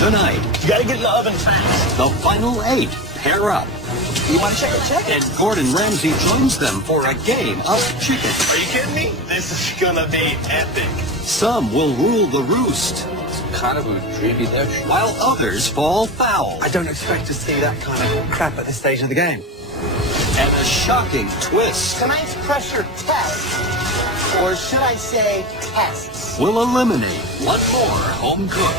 Tonight, You gotta get in the oven fast. the final 8 pair up. You wanna check it? Check it. And Gordon Ramsay joins them for a game of chicken. Are you kidding me? This is gonna be epic. Some will rule the roost, Kind of a dreamy notion. while others fall foul. I don't expect to see that kind of crap at this stage of the game. And a shocking twist Tonight's pressure test, or should I say tests, will eliminate one more home cook.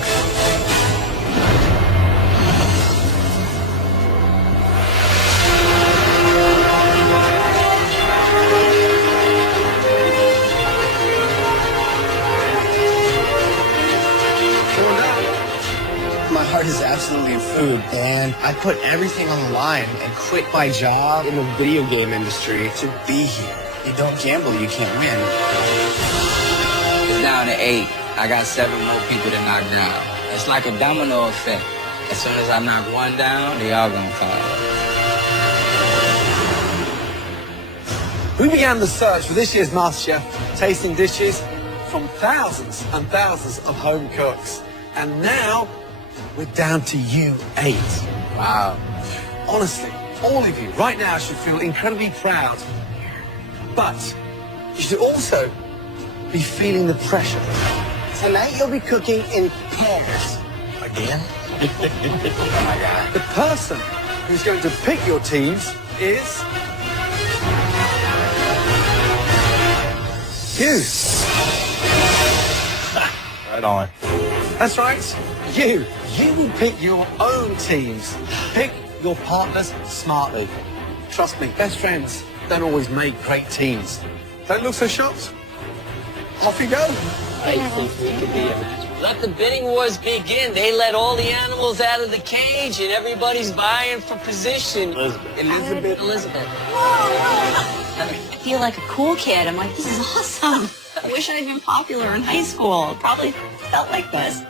my heart is absolutely in food, and I put everything on the line and quit my job in the video game industry to be here. You don't gamble, you can't win. It's down to 8. I got 7 more people to knock down. It's like a domino effect. As soon as I knock one down, they all gonna follow. We began the search for this year's MasterChef, tasting dishes from thousands and thousands of home cooks. And now, we're down to you 8. Wow. Honestly, all of you right now should feel incredibly proud. But you should also be feeling the pressure. Tonight you'll be cooking in pairs. Again? Oh my God. The person who's going to pick your teams is... you. Right on. That's right. You will pick your own teams. Pick your partners smartly. Trust me, best friends don't always make great teams. Don't look so shocked. Off you go. I think we could be imagined. Let the bidding wars begin. They let all the animals out of the cage and everybody's vying for position. Elizabeth. I feel like a cool kid. I'm like, this is awesome. I wish I'd been popular in high school. Probably felt like this.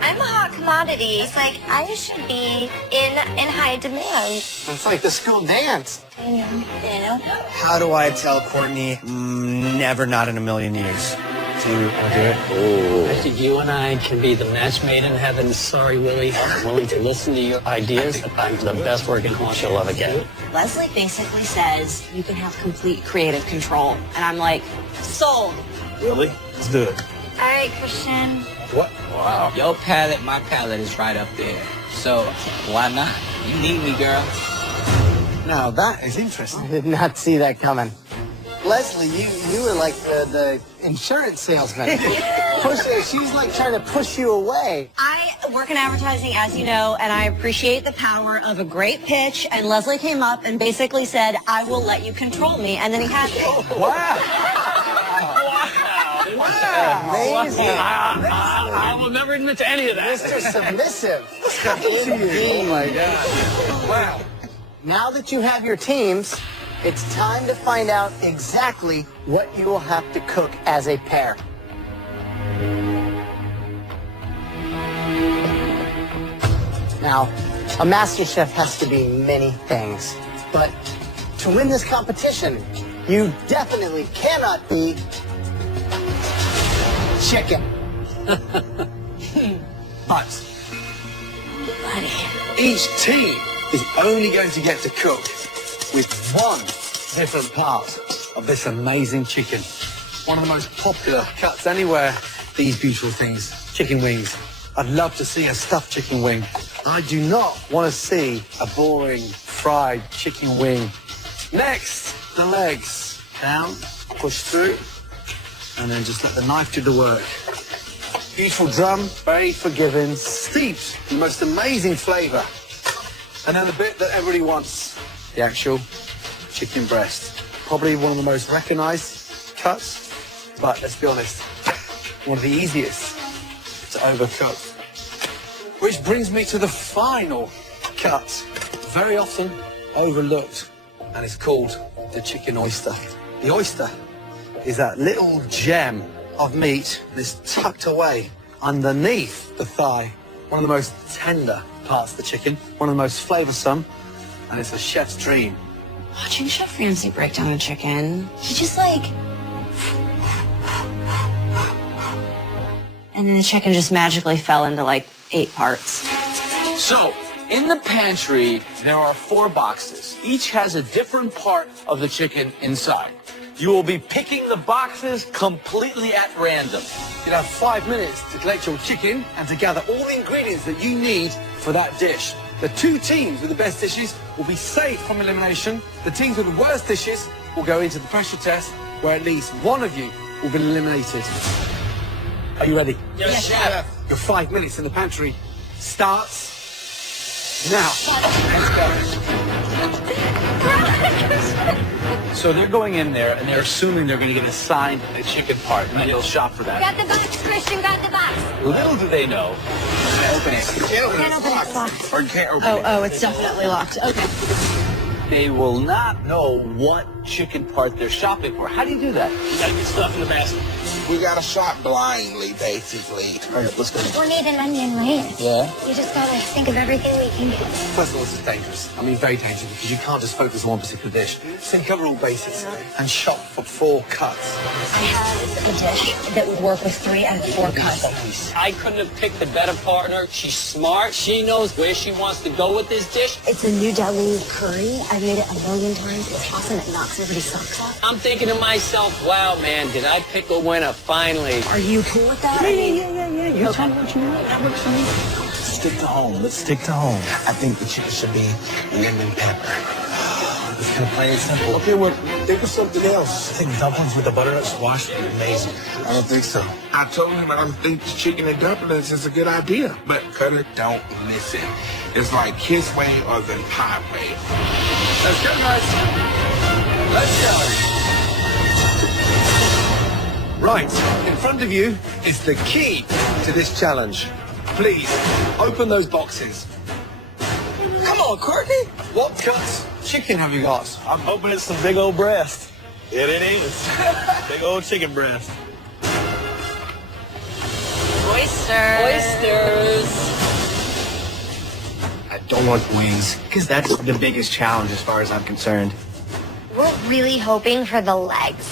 I'm a hot commodity. It's like I should be in high demand. It's like the school dance. You know? How do I tell Courtney, never, not in a million years? To I think you and I can be the match made in heaven. Sorry, Willie. I'm willing to listen to your ideas. I'm the best working horse you'll ever get. Leslie basically says you can have complete creative control. And I'm like, sold. Really? Let's do it. All right, Christian. What? Wow. Your palate, my palate is right up there. So, why not? You need me, girl. Now that is interesting. I did not see that coming. Leslie, you were like the insurance salesman. She's like trying to push you away. I work in advertising, as you know, and I appreciate the power of a great pitch. And Leslie came up and basically said, I will let you control me. And then he had me. Amazing. I will never admit to any of that. Mr. Submissive. Oh my God. Wow. Now that you have your teams, it's time to find out exactly what you will have to cook as a pair. Now, a MasterChef has to be many things, but to win this competition, you definitely cannot be chicken. But each team is only going to get to cook with one different part of this amazing chicken. One of the most popular cuts anywhere, these beautiful things, chicken wings. I'd love to see a stuffed chicken wing. I do not want to see a boring fried chicken wing. Next, the legs. Down, push through, and then just let the knife do the work. Beautiful drum, very forgiving, steeped in the most amazing flavour. And then the bit that everybody wants, the actual chicken breast. Probably one of the most recognised cuts, but let's be honest, one of the easiest to overcook. Which brings me to the final cut, very often overlooked, and it's called the chicken oyster. The oyster is that little gem of meat that's tucked away underneath the thigh. One of the most tender parts of the chicken, one of the most flavoursome, and it's a chef's dream. Watching Chef Ramsay break down a chicken, he just like... And then the chicken just magically fell into like 8 parts. So, in the pantry, there are 4 boxes. Each has a different part of the chicken inside. You will be picking the boxes completely at random. You'll have 5 minutes to collect your chicken and to gather all the ingredients that you need for that dish. The 2 teams with the best dishes will be saved from elimination. The teams with the worst dishes will go into the pressure test, where at least one of you will be eliminated. Are you ready? Yes, chef. Your 5 minutes in the pantry starts now. So they're going in there and they're assuming they're going to get assigned a chicken part, and then you'll shop for that. Got the box, Christian, got the box. Little do they know. Open it. Can't open it, box. Or you can't open it. Oh, it's definitely locked. Okay. They will not know what chicken part they're shopping for. How do you do that? You gotta get stuff in the basket. We gotta shop blindly, basically. All right, let's go. We're made an onion, right? Yeah. You just gotta think of everything we can get. First of all, this is dangerous. I mean, very dangerous, because you can't just focus on one particular dish. So you cover all bases and shop for 4 cuts. I have a dish that would work with 3 out of 4 cuts. I couldn't have picked a better partner. She's smart. She knows where she wants to go with this dish. It's a New Delhi curry. I've made it a million times. It's awesome. It knocks everybody's socks off. I'm thinking to myself, wow, man, did I pick a winner finally? Are you cool with that? Yeah. You tell me what you want. That works for me. Stick to home. Let's stick to home. I think the chicken should be lemon pepper. It's kind of plain and simple. Okay, well, think of something else. I think dumplings with the butternut squash would be amazing. I don't think so. I told him I don't think chicken and dumplings is a good idea. But Cutter, don't listen. It's like his way or the pie way. Let's go, guys. Let's go. Right, in front of you is the key to this challenge. Please, open those boxes. Come on, Courtney. What cuts chicken have you got? I'm opening some big old breast. It is. Big old chicken breast. Oysters. I don't want wings, because that's the biggest challenge as far as I'm concerned. We're really hoping for the legs.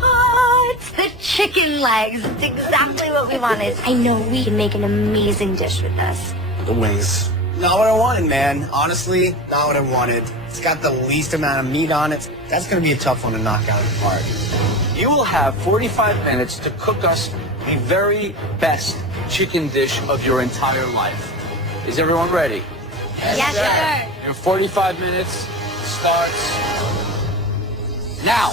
Oh, it's the chicken legs. It's exactly what we wanted. I know we can make an amazing dish with this. The wings. Not what I wanted, man. Honestly, not what I wanted. It's got the least amount of meat on it. That's going to be a tough one to knock out of the park. You will have 45 minutes to cook us the very best chicken dish of your entire life. Is everyone ready? Yes, sir. Your 45 minutes starts now.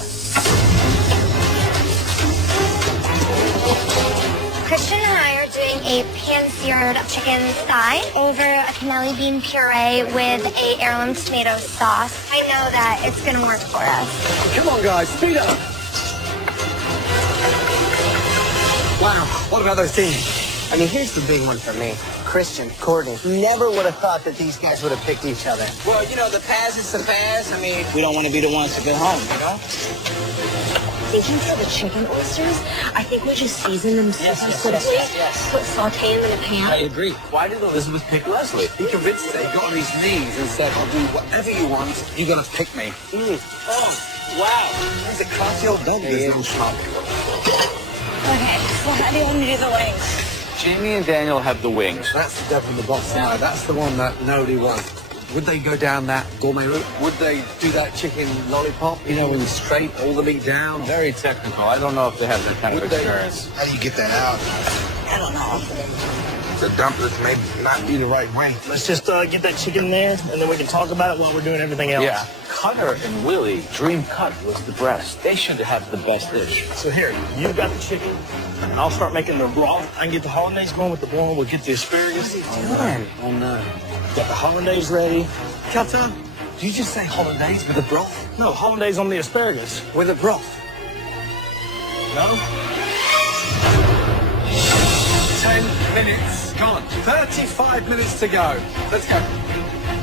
Christian and I are doing a pan-seared chicken thigh over a cannelli bean puree with a heirloom tomato sauce. I know that it's going to work for us. Come on, guys, speed up. Wow, what about those teams? I mean, here's the big one for me. Christian, Courtney, never would have thought that these guys would have picked each other. Well, you know, the past is the past. I mean, we don't want to be the ones to go home, you know? Thinking for the chicken oysters, I think we just season them yes. put saute them in a pan. I agree. Why did Elizabeth pick Leslie? He convinced her. He got on his knees and said, I'll do whatever you want. You're going to pick me. Oh, wow. He's a classy old dog, this little schmuck. Okay, so how do you want me to do the wings? Jamie and Daniel have the wings. That's the devil in the box now. That's the one that nobody wants. Would they go down that gourmet route? Would they do that chicken lollipop, you know, and straight all the meat down? Very technical. I don't know if they have that kind of experience. How do you get that out? I don't know. The dumplings may not be the right way. Let's just get that chicken there, and then we can talk about it while we're doing everything else. Yeah. Cutter and Willie, dream cut was the breast. They should have the best dish. So here, you've got the chicken, and I'll start making the broth. I can get the hollandaise going with the boil. We'll get the asparagus. Oh, no. Got the hollandaise ready. Cutter, did you just say hollandaise with a broth? No, hollandaise on the asparagus. With a broth? No? 10 minutes gone. 35 minutes to go. Let's go.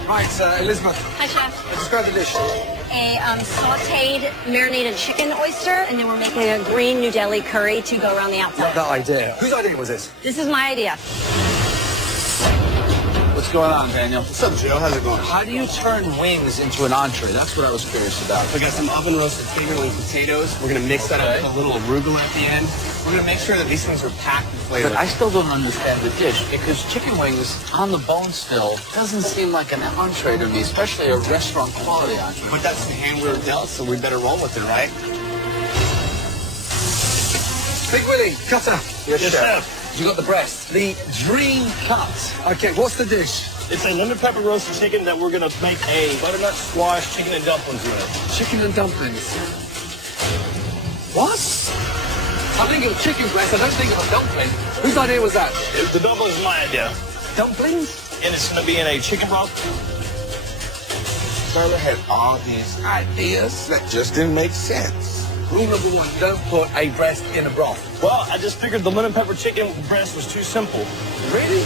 Right, Elizabeth. Hi, Chef. Describe the dish. A sauteed, marinated chicken oyster, and then we're making a green New Delhi curry to go around the outside. That idea. Whose idea was this? This is my idea. What's going on, Daniel? What's up, Joe? How's it going? How do you turn wings into an entree? That's what I was curious about. We got some oven roasted fingerling potatoes. We're gonna mix that up with a little arugula at the end. We're gonna make sure that these things are packed with flavor. But I still don't understand the dish because chicken wings on the bone still doesn't seem like an entree to me, especially a restaurant quality entree. But that's the hand we're dealt, so we better roll with it, right? Big Willie, cutter. Yes, chef. You got the breast. The dream cut. Okay, what's the dish? It's a lemon pepper roasted chicken that we're gonna make a butternut squash chicken and dumplings with. Chicken and dumplings. What? I think of chicken breast, I don't think of a dumpling. Whose idea was that? The dumplings is my idea. Dumplings? And it's gonna be in a chicken broth. Tyler had all these ideas that just didn't make sense. Rule number one, don't put a breast in a broth. Well, I just figured the lemon pepper chicken breast was too simple. Really?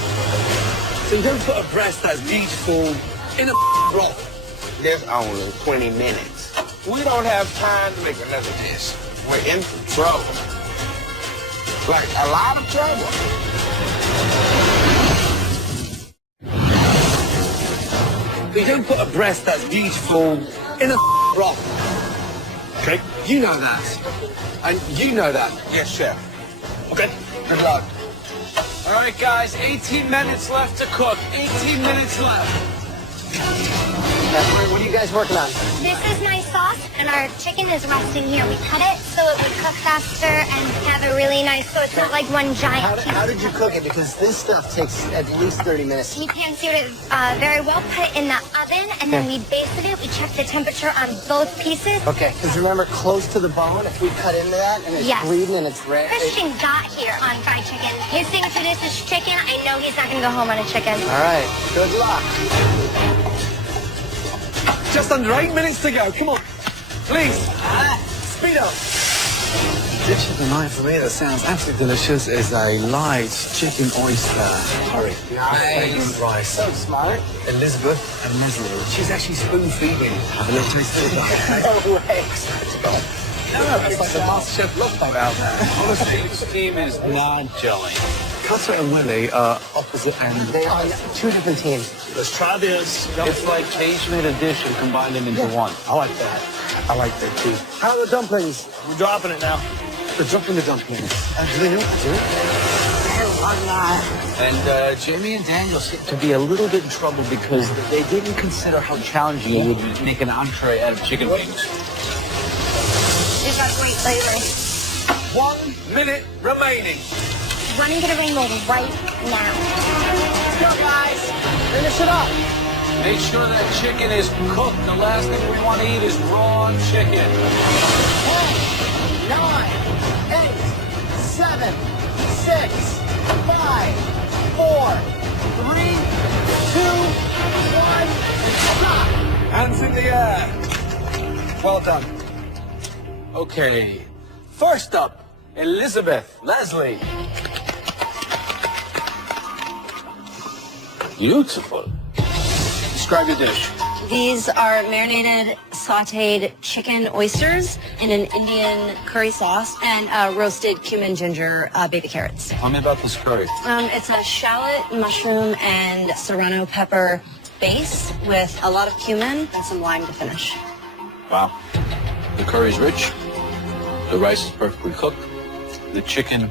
So you don't put a breast that's beautiful in a broth. There's only 20 minutes. We don't have time to make another dish. We're in trouble. Like, a lot of trouble. You don't put a breast that's beautiful in a broth. Okay. You know that. And you know that. Yes, chef. Okay. Good luck. All right, guys, 18 minutes left to cook. 18 minutes left. What are you guys working on? This is my sauce, and our chicken is resting here. We cut it so it would cook faster and have a really nice, so it's not like one giant cube. How did you cook it? Because this stuff takes at least 30 minutes. We pan-seared it very well, put it in the oven, and then we basted it. We checked the temperature on both pieces. Okay, because remember, close to the bone, if we cut into that and it's Yes. bleeding and it's red. Christian got here on fried chicken. His signature dish is chicken. I know he's not going to go home on a chicken. All right, good luck. Just under 8 minutes to go. Come on. Please. Speed up. Dish of the night for me that sounds absolutely delicious is a light chicken oyster curry. Nice. Rice. So smart. Elizabeth and Leslie. She's actually spoon feeding. Have a little taste of it. No way. No, it's like the MasterChef look out there. Honestly, this team is not gelling. Cutter and Willie are opposite ends. They are two different teams. Let's try this. It's like Cage made a dish and combined them into one. I like that. I like that too. How are the dumplings? We're dropping it now. They're dropping the dumplings. Do they know what to do? And Jamie and Daniel seem to be a little bit in trouble because they didn't consider how challenging it would be to make an entree out of chicken wings. They've got great flavor. 1 minute remaining. Running to the rainbow right now. Let's go, guys. Finish it up. Make sure that chicken is cooked. The last thing we want to eat is raw chicken. 10, 9, 8, 7, 6, 5, 4, 3, 2, 1, stop. Hands in the air. Well done. Okay. First up, Elizabeth, Leslie. Beautiful. Describe your dish. These are marinated, sautéed chicken oysters in an Indian curry sauce and roasted cumin, ginger, baby carrots. Tell me about this curry. It's a shallot, mushroom, and serrano pepper base with a lot of cumin and some lime to finish. Wow. The curry's rich. The rice is perfectly cooked. The chicken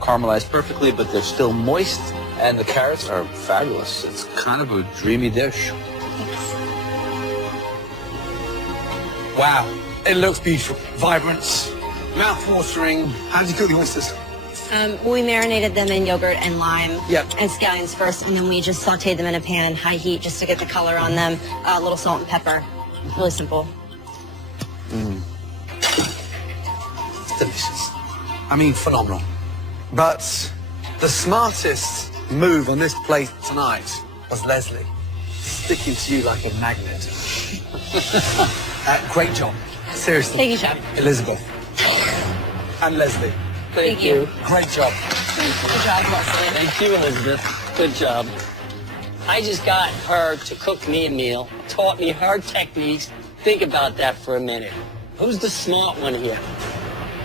caramelized perfectly, but they're still moist. And the carrots are fabulous. It's kind of a dreamy dish. Wow. It looks beautiful. Vibrant. Mouth-watering. How did you cook the oysters? We marinated them in yogurt and lime Yep. and scallions first, and then we just sautéed them in a pan in high heat just to get the color on them. A little salt and pepper. Really simple. Delicious. I mean, phenomenal. But the smartest move on this plate tonight was Leslie. Sticking to you like a magnet. Great job. Seriously. Thank you, Chef. Elizabeth. And Leslie. Thank you. Great job. Good job, Leslie. Thank you, Elizabeth. Good job. I just got her to cook me a meal, taught me her techniques. Think about that for a minute. Who's the smart one here?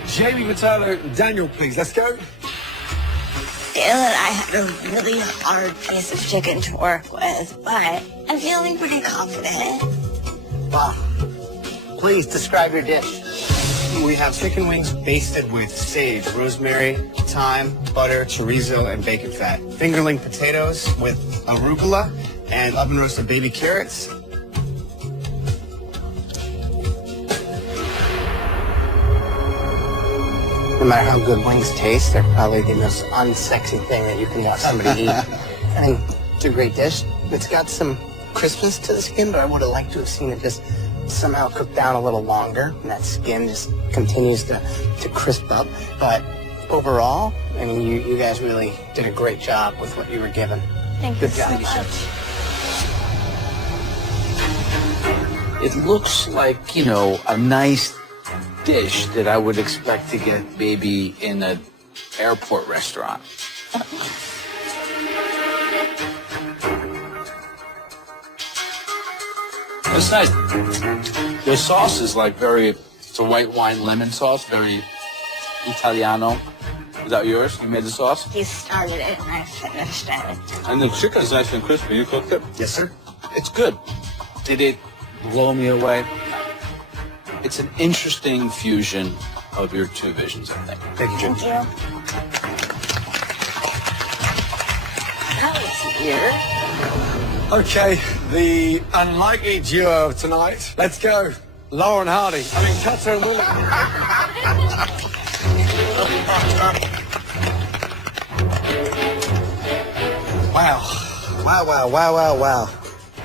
Jamie, Vitalo, Daniel, please. Let's go. understand that I had a really hard piece of chicken to work with, but I'm feeling pretty confident. Wow. Please describe your dish. We have chicken wings basted with sage, rosemary, thyme, butter, chorizo, and bacon fat. Fingerling potatoes with arugula and oven roasted baby carrots. No matter how good wings taste, they're probably the most unsexy thing that you can watch somebody eat. I mean, it's a great dish. It's got some crispness to the skin, but I would have liked to have seen it just somehow cooked down a little longer, and that skin just continues to crisp up. But overall, I mean, you guys really did a great job with what you were given. Thank Good you job. so much. It looks like, you know, a nice dish that I would expect to get maybe in an airport restaurant. It's nice. The sauce is like it's a white wine lemon sauce, very Italiano. Is that yours? You made the sauce? You started it and I finished it. And the chicken's nice and crispy. You cooked it? Yes, sir. It's good. Did it blow me away? It's an interesting fusion of your two visions, I think. Thank you, Jim. Thank you. That was weird. Okay, the unlikely duo of tonight. Let's go. Lauren Hardy. I mean, Cutter and Willie. Wow.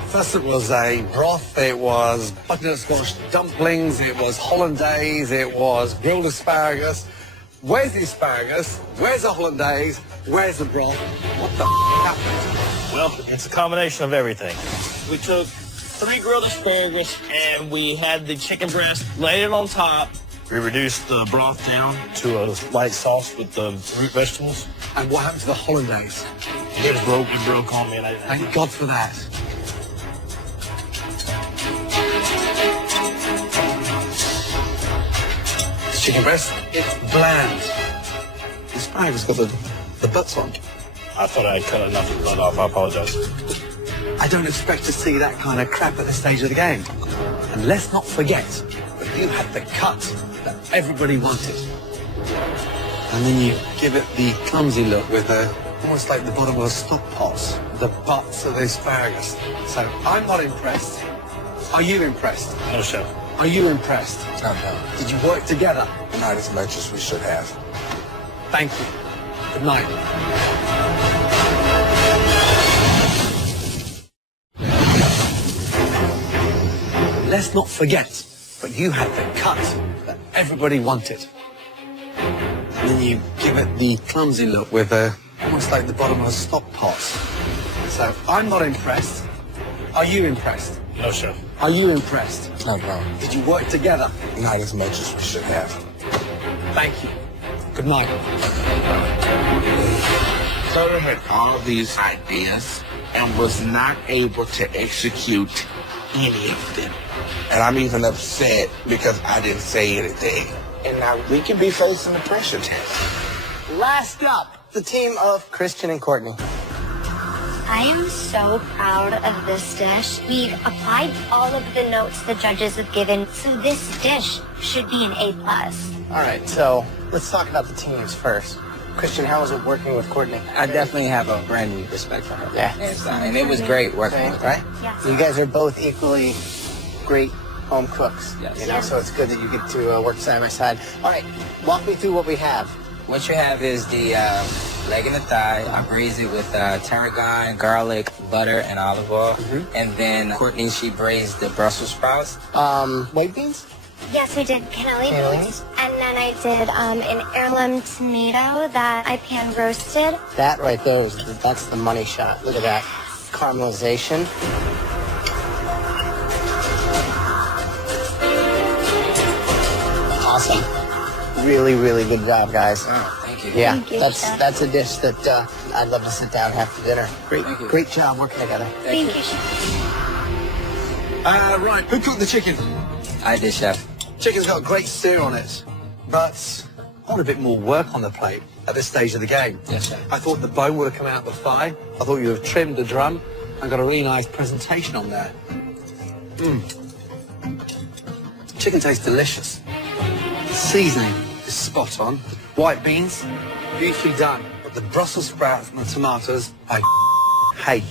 First it was a broth, it was butternut squash dumplings, it was hollandaise, it was grilled asparagus. Where's the asparagus? Where's the hollandaise? Where's the broth? What the happened? Well, it's a combination of everything. We took 3 grilled asparagus and we had the chicken breast, laid it on top. We reduced the broth down to a light sauce with the root vegetables. And what happened to the hollandaise? It broke on me and I didn't. Thank God for that. Chicken breast, it's bland. The asparagus got the butts on. I thought I cut enough of the butt off. I apologize. I don't expect to see that kind of crap at this stage of the game. And let's not forget that you had the cut that everybody wanted. And then you give it the clumsy look with almost like the bottom of a stock pot, the butts of the asparagus. So I'm not impressed. Are you impressed? No, chef. Are you impressed? No. Did you work together? Not as much as we should have. Thank you. Good night. Let's not forget, but you had the cut that everybody wanted. And then you give it the clumsy look with almost like the bottom of a stock pot. So I'm not impressed. Are you impressed? No, chef. Are you impressed? No. Did you work together? Not as much as we should have. Thank you. Good night. Sutter had all these ideas and was not able to execute any of them. And I'm even upset because I didn't say anything. And now we can be facing the pressure test. Last up, the team of Christian and Courtney. I am so proud of this dish. We've applied all of the notes the judges have given, so this dish should be an A+. All right, so let's talk about the teams first. Christian, how was it working with Courtney? I definitely have a brand new respect for her. Yeah. And it was great working with her. Right? Yes. You guys are both equally great home cooks. Yes. You know, so it's good that you get to work side by side. All right, walk me through what we have. What you have is the leg and the thigh. I braise it with tarragon, garlic, butter, and olive oil. And then Courtney, she braised the Brussels sprouts. White beans? Yes, I did cannelli beans. And then I did an heirloom tomato that I pan roasted. That right there, that's the money shot. Look at that. Caramelization. Awesome. Really, really good job, guys. Oh, thank you. Yeah, Thank you, that's Chef. a dish that I'd love to sit down and have for dinner. Great job working together. Thank you, Chef. Right, who cooked the chicken? I did, chef. Chicken's got great stew on it, but want a bit more work on the plate at this stage of the game. Yes, sir. I thought the bone would have come out the thigh. I thought you would have trimmed the drum and got a really nice presentation on there. Chicken tastes delicious. The seasoning is spot on. White beans, beautifully done. But the Brussels sprouts and the tomatoes, I hate.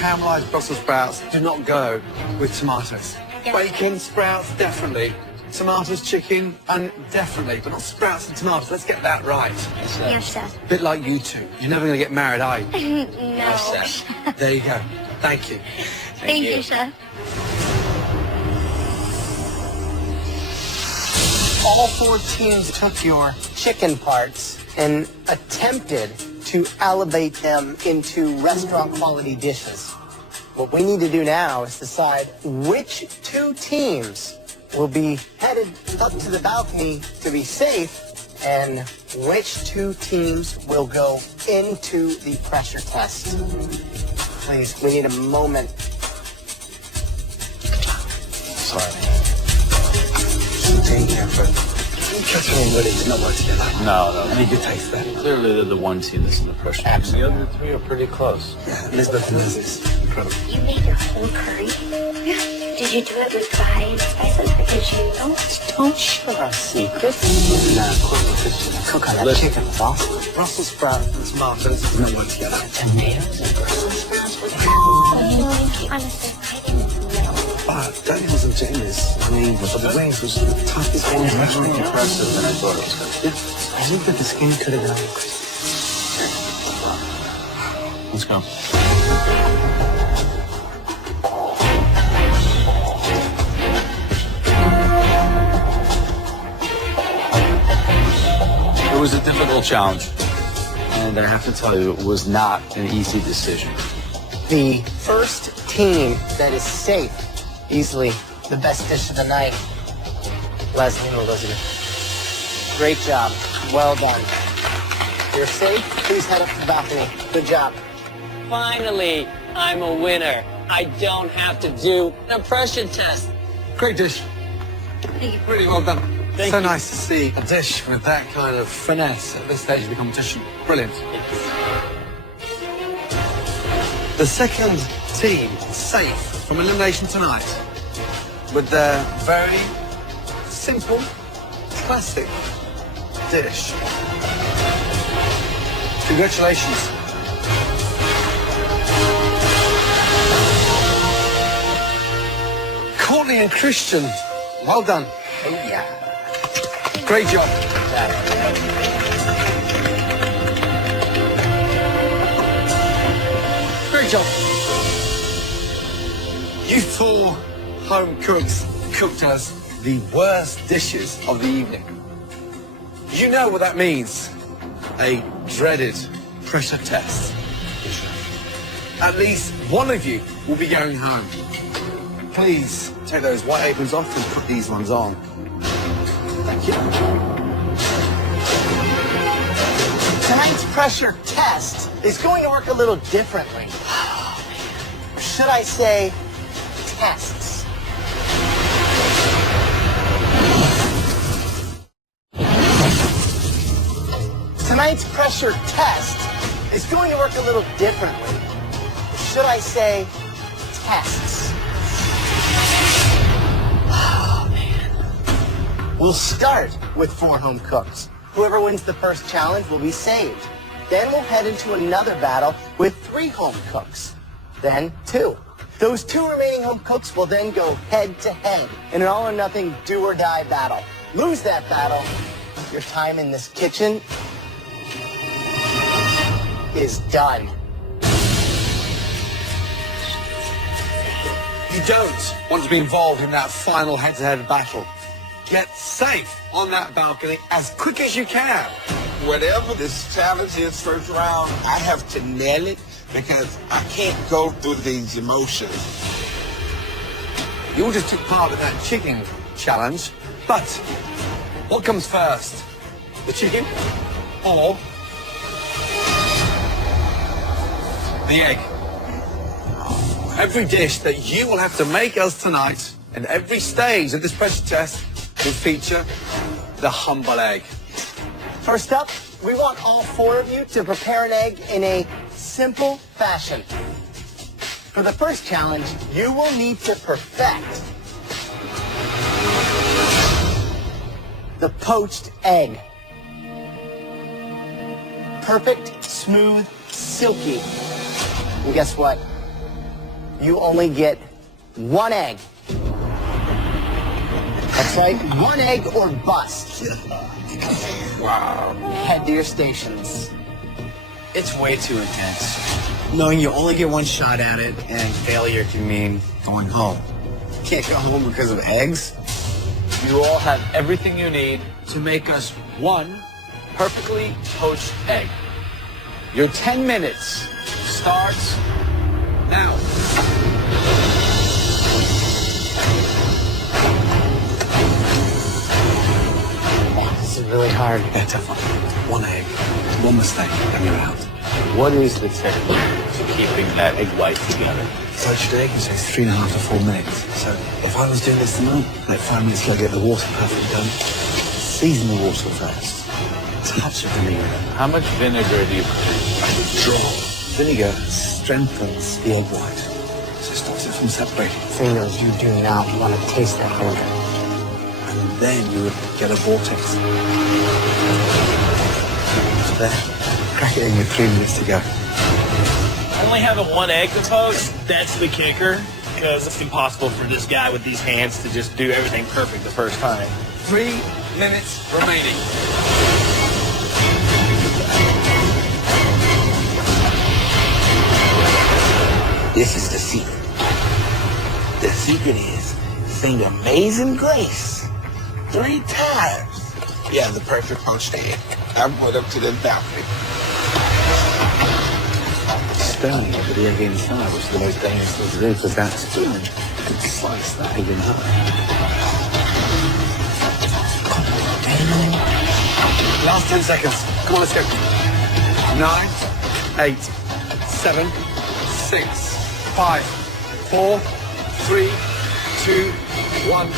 Caramelized Brussels sprouts do not go with tomatoes. Bacon, sprouts, definitely. Tomatoes, chicken, and definitely. But not sprouts and tomatoes. Let's get that right. Yes, chef. A bit like you two. You're never going to get married, are you? No. There you go. Thank you. Thank you, chef. All 4 teams took your chicken parts and attempted to elevate them into restaurant quality dishes. What we need to do now is decide which 2 teams will be headed up to the balcony to be safe and which 2 teams will go into the pressure test. Please, we need a moment. Sorry. Take care, but Catherine and Willie did not work together. No. I need to taste that. Clearly, they're the one team that's in the pressure. Absolutely. The other 3 are pretty close. Yeah, Elizabeth and Liz is incredible. You made your whole curry? Yeah. Did you do it with fried spices or did you? Don't share our secrets. No, of course not. Cook on that chicken with awesome. Brussels sprouts and tomatoes did not work together. Tomatoes and Brussels sprouts. Honestly, I didn't know. Danny wasn't doing this. I mean, but the wings was the toughest one. Much more impressive than I thought it was going to be. Yeah, I think that the skin could have been crispy. Let's go. It was a difficult challenge, and I have to tell you, it was not an easy decision. The first team that is safe, easily the best dish of the night, Leslie and Elizabeth. Great job. Well done. You're safe. Please head up to the balcony. Good job. Finally, I'm a winner. I don't have to do a pressure test. Great dish. Really well done. Thank So you. nice to see a dish with that kind of finesse at this stage of the competition. Brilliant. The second team safe from elimination tonight with their very simple, classic dish. Congratulations. Courtney and Christian, well done. Oh, yeah. Great job. Great job. You 4 home cooks cooked us the worst dishes of the evening. You know what that means. A dreaded pressure test. At least one of you will be going home. Please take those white aprons off and put these ones on. Thank you. Tonight's pressure test is going to work a little differently. Or should I say, tests. Tonight's pressure test is going to work a little differently. Or should I say, tests. We'll start with 4 home cooks. Whoever wins the first challenge will be saved. Then we'll head into another battle with 3 home cooks. Then 2. Those 2 remaining home cooks will then go head to head in an all-or-nothing do-or-die battle. Lose that battle, your time in this kitchen is done. You don't want to be involved in that final head-to-head battle. Get safe on that balcony as quick as you can. Whatever this challenge is first round, I have to nail it because I can't go through these emotions. You all just took part in that chicken challenge, but what comes first? The chicken or the egg? Every dish that you will have to make us tonight and every stage of this pressure test will feature the humble egg. First up, we want all 4 of you to prepare an egg in a simple fashion. For the first challenge, you will need to perfect the poached egg. Perfect, smooth, silky. And guess what? You only get 1 egg. That's right, 1 egg or bust. Wow. Head to your stations. It's way too intense. Knowing you only get 1 shot at it and failure can mean going home. You can't go home because of eggs. You all have everything you need to make us 1 perfectly poached egg. Your 10 minutes starts now. This is really hard. Yeah, tough one. 1 egg, 1 mistake, and you're out. What is the trick to keeping that egg white together? Poached egg, it takes 3.5 to 4 minutes. So if I was doing this tonight, let 5 minutes go, get the water perfectly done. Season the water first. Touch of vinegar. How much vinegar do you put? A drop. Vinegar strengthens the egg white, so it stops it from separating. Thing is, you do not want to taste that vinegar. And then you would get a vortex. So there, crack it in with 3 minutes to go. Only having 1 egg to poach, that's the kicker, because it's impossible for this guy with these hands to just do everything perfect the first time. 3 minutes remaining. This is the secret. The secret is sing Amazing Grace 3 times. Yeah, the perfect poached egg. I went up to the balcony. Stirring over the egg inside, which is the most dangerous thing to do, because that's good. You could slice that egg in half. Last 10 seconds. Come on, let's go. 9, 8, 7, 6, 5, 4, 3, 2, 1.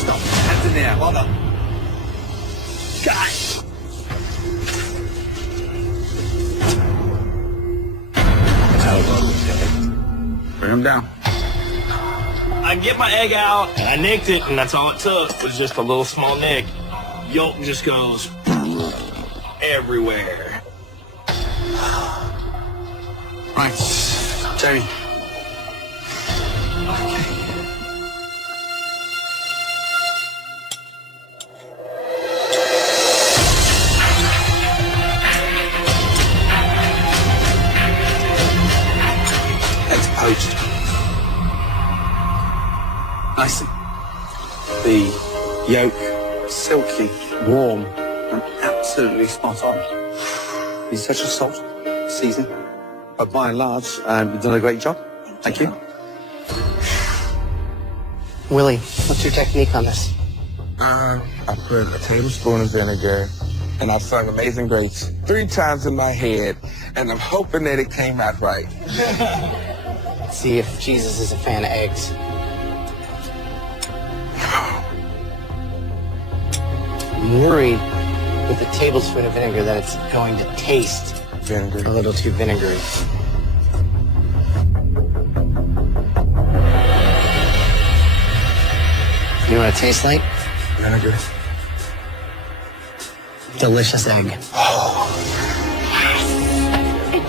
Stop. Hands in the air. Well done. Guys. Bring him down. I get my egg out, and I nicked it, and that's all it took was just a little small nick. Yolk just goes everywhere. Right. Jamie. Eggs poached. Nice. The yolk, silky, warm, and absolutely spot on. It's such a salt season, but by and large, you've done a great job. Thank you. Willie, what's your technique on this? I put a tablespoon of vinegar, and I sung Amazing Grace 3 times in my head, and I'm hoping that it came out right. Let's see if Jesus is a fan of eggs. I'm worried with a tablespoon of vinegar that it's going to taste Vinegar. a little too vinegary. You know what it tastes like? Vinegar. Delicious egg. Thank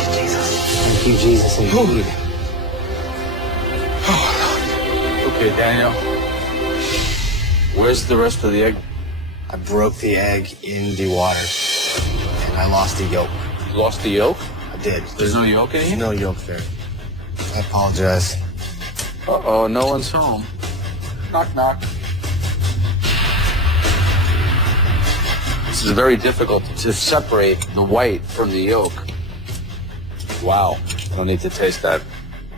you, Jesus. Thank you, Jesus, indeed. Okay, Daniel. Where's the rest of the egg? I broke the egg in the water, and I lost the yolk. You lost the yolk? I did. There's no yolk in There's here? no yolk there. I apologize. Uh-oh, no one's home. Knock, knock. This is very difficult to separate the white from the yolk. Wow. I don't need to taste that.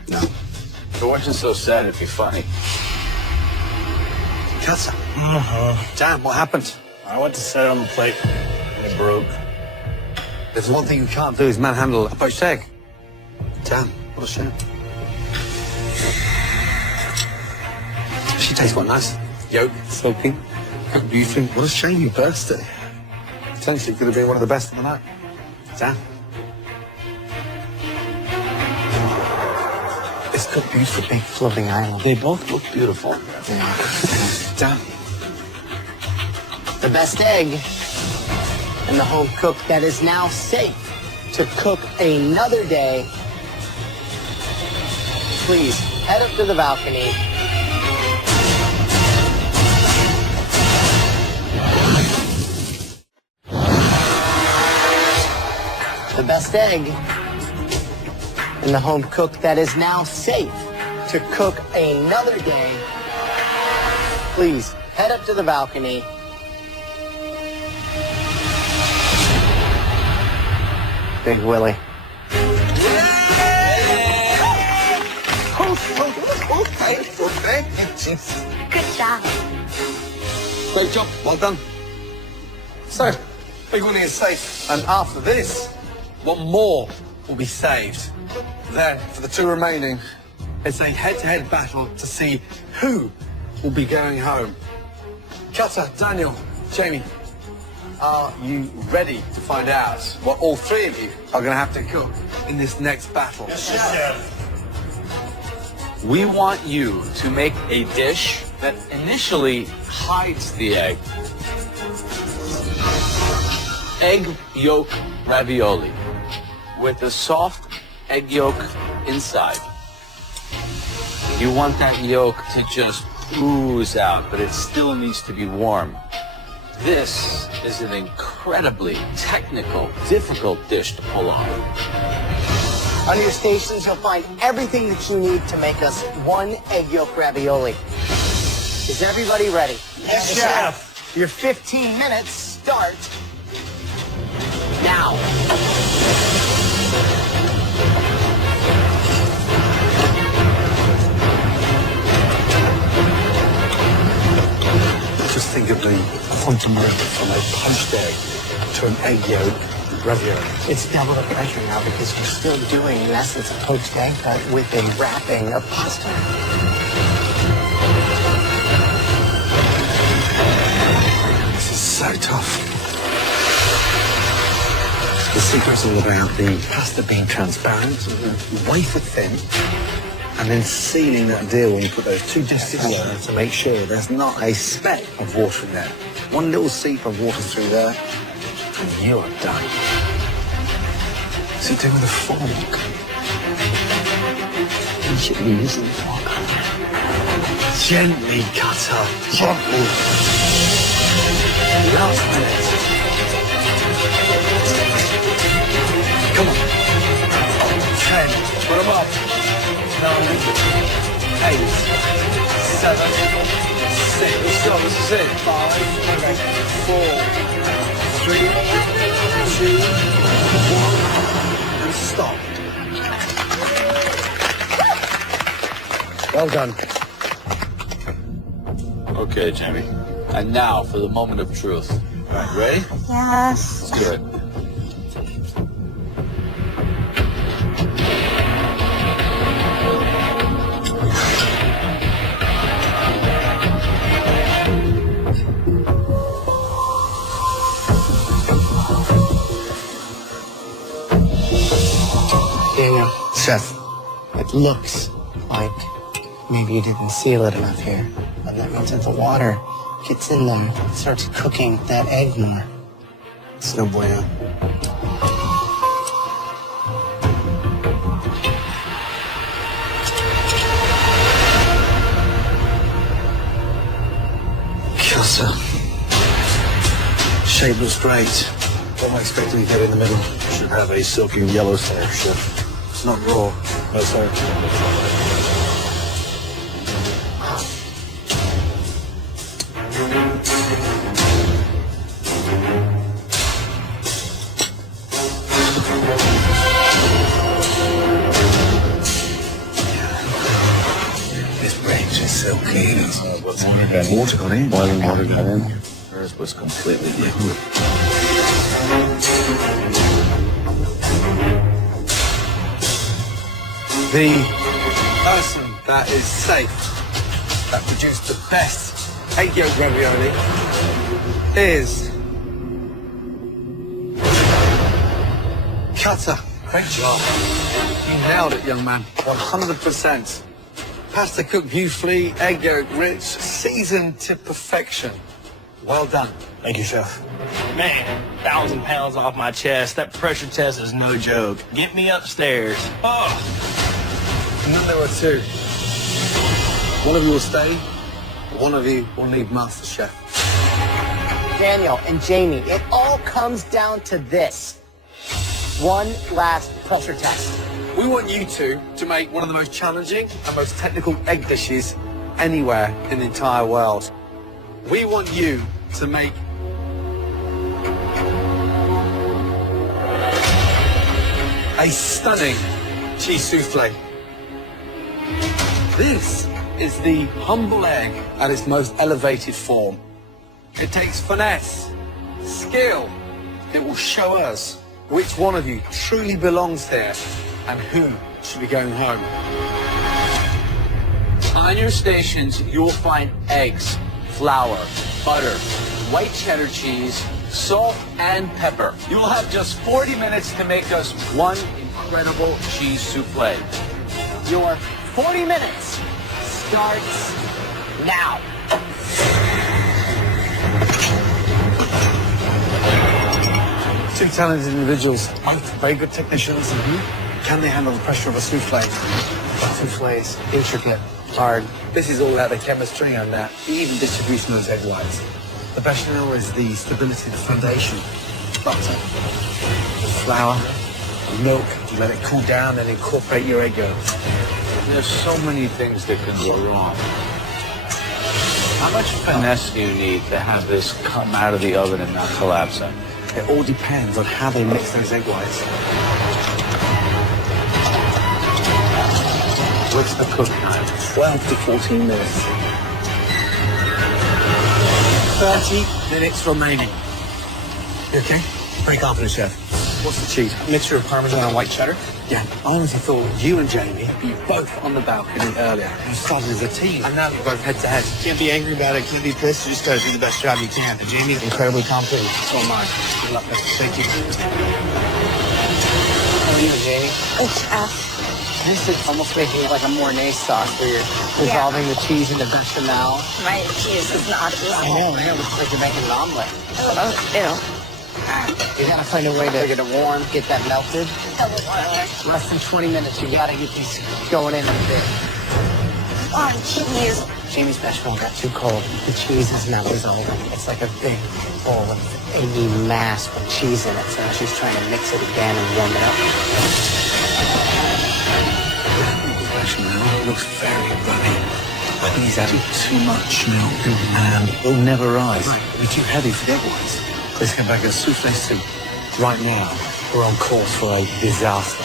No. If it wasn't so sad, it'd be funny. Cutter. Damn, what happened? I went to set it on the plate, and it broke. There's one thing you can't do is manhandle a poached egg. Damn, what a shame. She tastes quite nice. Yolk, silky, What do you think? What a shame you burst it. Potentially could have been one of the best of the night. Dan? It's cooked beautifully. Big floating island. They both look beautiful. Dan? The best egg in the home cook that is now safe to cook another day. Please head up to the balcony. The best egg in the home cook that is now safe to cook another day. Please head up to the balcony. Big Willie. Good job. Great job. Well done. So, Big Willie is safe. And after this, one more will be saved. Then, for the two remaining, it's a head-to-head battle to see who will be going home. Cutter, Daniel, Jamie, are you ready to find out what all three of you are going to have to cook in this next battle? We want you to make a dish that initially hides the egg. Egg yolk ravioli with a soft egg yolk inside. You want that yolk to just ooze out, but it still needs to be warm. This is an incredibly technical, difficult dish to pull off. On your stations, you'll find everything that you need to make us one egg yolk ravioli. Is everybody ready? Yes, Chef. Your 15 minutes start now. Just think of the quantum leap from a poached egg to an egg yolk ravioli. It's double the pressure now because you're still doing, in essence, a poached egg, but with a wrapping of pasta. This is so tough. The secret's all about the pasta being transparent, wafer thin, and then sealing that deal when you put those two dishes together to make sure there's not a speck of water in there. One little seep of water through there, and you're done. So do with a fork. You should be using the fork. Gently, Cutter, gently. Last minute. Come on. 10, put them up. 9, 8, 7, 6. Let's go, this is it. 5, 4, 3, 2, 1, and stop. Well done. Okay, Jamie. And now for the moment of truth. All right, ready? Yes. Let's do it. Daniel, Chef. it looks like maybe you didn't seal it enough here. And that means that the water gets in them, starts cooking that egg more. It's no bueno. Cutter. Shape looks great. What am I expecting to get in the middle? Should have a silky yellow center, Chef. It's not raw. No, sorry. This range is silky. Water got in. Boiling water got in. Hers was completely different. The person that is safe, that produced the best egg yolk ravioli, is Cutter. Great job. You nailed it, young man. 100%. Pasta cooked beautifully, egg yolk rich, seasoned to perfection. Well done. Thank you, Chef. Man, 1,000 pounds off my chest. That pressure test is no joke. Get me upstairs. Oh. And then there are two. One of you will stay, one of you will leave MasterChef. Daniel and Jamie, it all comes down to this. One last pressure test. We want you two to make one of the most challenging and most technical egg dishes anywhere in the entire world. We want you to make a stunning cheese souffle. This is the humble egg at its most elevated form. It takes finesse, skill. It will show us which one of you truly belongs here and who should be going home. On your stations, you will find eggs, flour, butter, white cheddar cheese, salt, and pepper. You will have just 40 minutes to make us one incredible cheese souffle. Your 40 minutes starts now. Two talented individuals, both very good technicians. Can they handle the pressure of a souffle? Souffle is intricate, hard. This is all about the chemistry and the even distribution of those egg whites. The bechamel is the stability, the foundation. Butter, flour, milk. You let it cool down and incorporate your egg yolk. There's so many things that can go wrong. How much finesse do you need to have this come out of the oven and not collapsing? It all depends on how they mix those egg whites. What's the cook time? 12 to 14 minutes. 30 minutes remaining. You okay? Very confident, Chef. What's the cheese? Mixture of Parmesan and white cheddar. Yeah, I honestly thought you and Jamie would be both on the balcony earlier. You started as a team, and now you're both head to head. Can't be angry about it. Can't be pissed. You just gotta do the best job you can. And Jamie's incredibly competent. So am I. Good luck. Thank you. How are you, Jamie? It's This is almost making it like a Mornay sauce where you're dissolving the cheese into bechamel. right. Cheese is not easy. I know. It looks like you're making an omelet. Ew. You gotta find a way to get it warm, get that melted. Oh, Less than 20 minutes, you gotta get these going in a bit. cheese. Jamie's bechamel got too cold. The cheese is now dissolving. It's like a big bowl of eggy mass with cheese in it. So now she's trying to mix it again and warm it up. Bechamel looks very runny. I think he's adding too much milk and it'll never rise. Right. It'll be too heavy for the egg whites. Let's come back to souffle soup. Right now, we're on course for a disaster.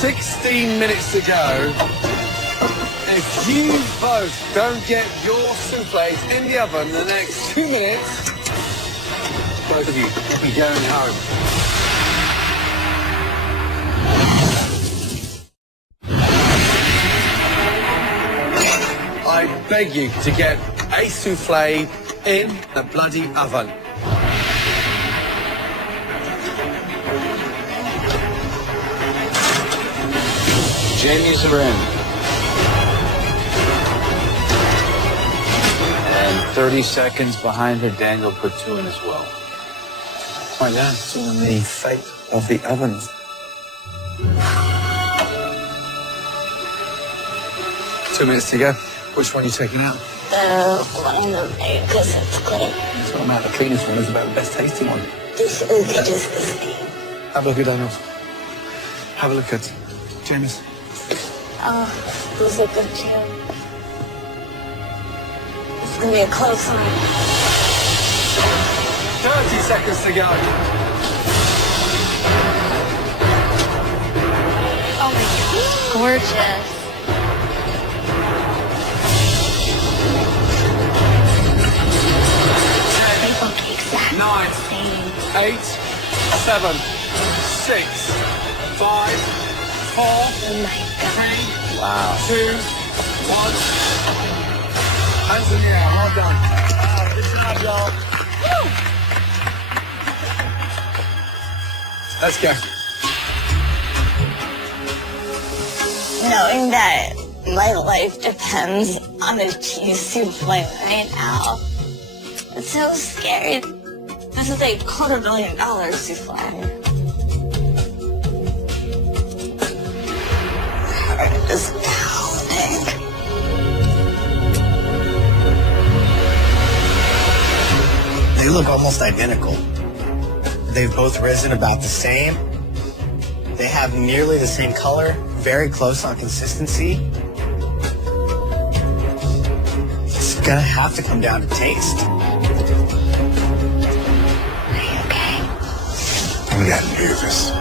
16 minutes to go. If you both don't get your souffles in the oven in the next 2 minutes, both of you will be going home. I beg you to get a souffle in the bloody oven. Jamie's are in. And 30 seconds behind her, Daniel put 2 in as well. Right now, it's all in the fate of the ovens. Two minutes to go. Which one are you taking out? The one of there, because it's clean. It's not about the cleanest one, it's about the best tasting one. This is just the same. Have a look at Daniel. Have a look at James. Oh, those are good too. It's gonna be a close one. 30 seconds to go. Oh my God. Gorgeous. Nine, 8, 7, 6, 5, 4, 3, Wow. 2, 1. Hands in the air. Well done. Good job, y'all. Let's go. Knowing that my life depends on a cheese souffle right now, it's so scary. This is a $250,000 souffle. Heart is pounding. They look almost identical. They've both risen about the same. They have nearly the same color, very close on consistency. It's gonna have to come down to taste. I'm getting nervous.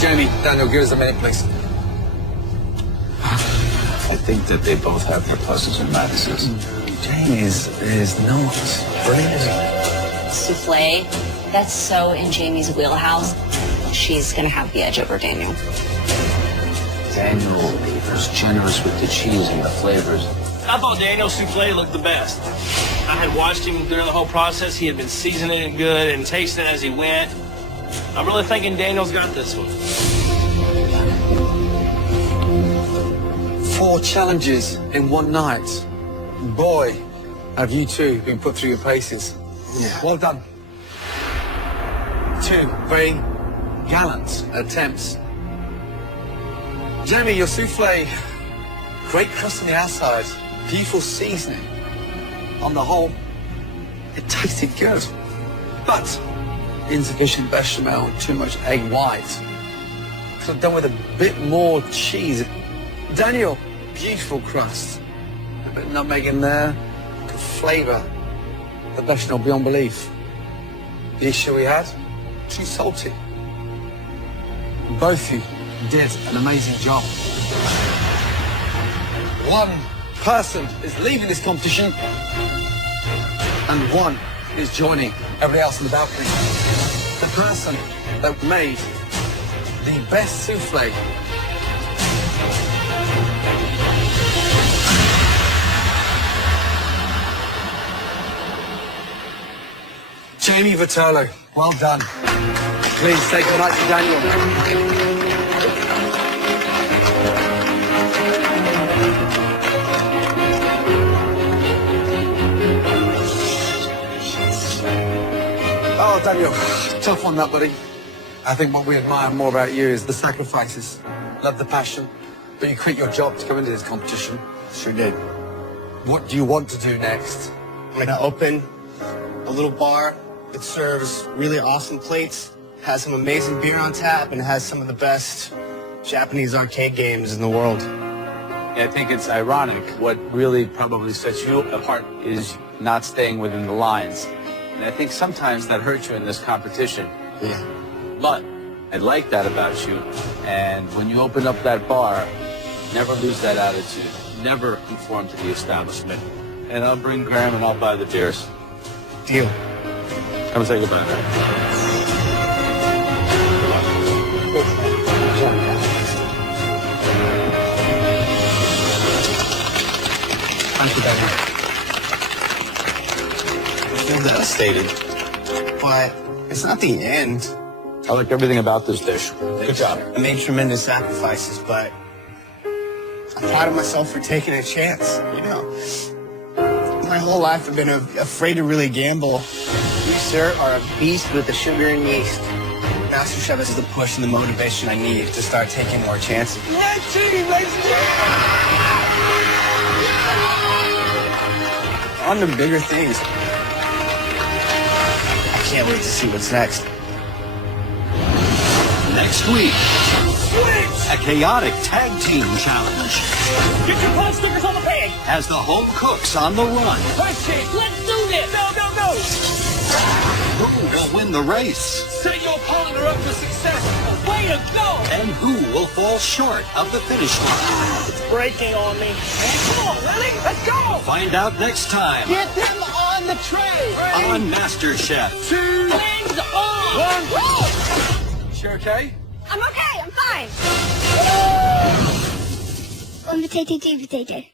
Jamie, Daniel, give us a minute, please. I think that they both have their pluses and minuses. Jamie is not brilliant. Souffle, that's so in Jamie's wheelhouse. She's gonna have the edge over Daniel. Daniel was generous with the cheese and the flavors. I thought Daniel's souffle looked the best. I had watched him during the whole process. He had been seasoning it good and tasting it as he went. I'm really thinking Daniel's got this one. 4 challenges in one night. Boy, have you two been put through your paces. Yeah. Well done. 2 very gallant attempts. Jamie, your souffle, great crust on the outside, beautiful seasoning. On the whole, it tasted good. But insufficient bechamel, too much egg white. Could have done with a bit more cheese. Daniel, beautiful crust. A bit of nutmeg in there. Good flavour. The bechamel beyond belief. The issue we had, too salty. Both of you did an amazing job. One person is leaving this competition and one is joining everybody else on the balcony. The person that made the best souffle Jamie Vitolo, well done. Please say goodnight to Daniel. Oh, Daniel, tough on that, buddy. I think what we admire more about you is the sacrifices, love the passion, but you quit your job to come into this competition. Sure did. What do you want to do next? I'm gonna open a little bar that serves really awesome plates, has some amazing beer on tap, and has some of the best Japanese arcade games in the world. I think it's ironic. What really probably sets you apart is not staying within the lines. And I think sometimes that hurts you in this competition. Yeah. But I like that about you. And when you open up that bar, never lose that attitude. Never conform to the establishment. And I'll bring Graham and I'll buy the beers. Deal. Come say goodbye, man. Thank you, Daniel. I feel devastated, but it's not the end. I like everything about this dish. Good job. I made tremendous sacrifices, but I'm proud of myself for taking a chance, you know. My whole life I've been afraid to really gamble. You, sir, are a beast with the sugar and yeast. MasterChef is the push and the motivation I need to start taking more chances. On to bigger things. I can't wait to see what's next. Next week, a chaotic tag team challenge Get your punch stickers on the pig! as the home cooks on the run. Let's do this! No! Who will win the race? Set your partner up for success! Way to go! And who will fall short of the finish line? It's breaking on me. Come on, Lily! Let's go! Find out next time Get them on the tray! on MasterChef. 2 wings on! 1! You okay? I'm okay, I'm fine. Potato.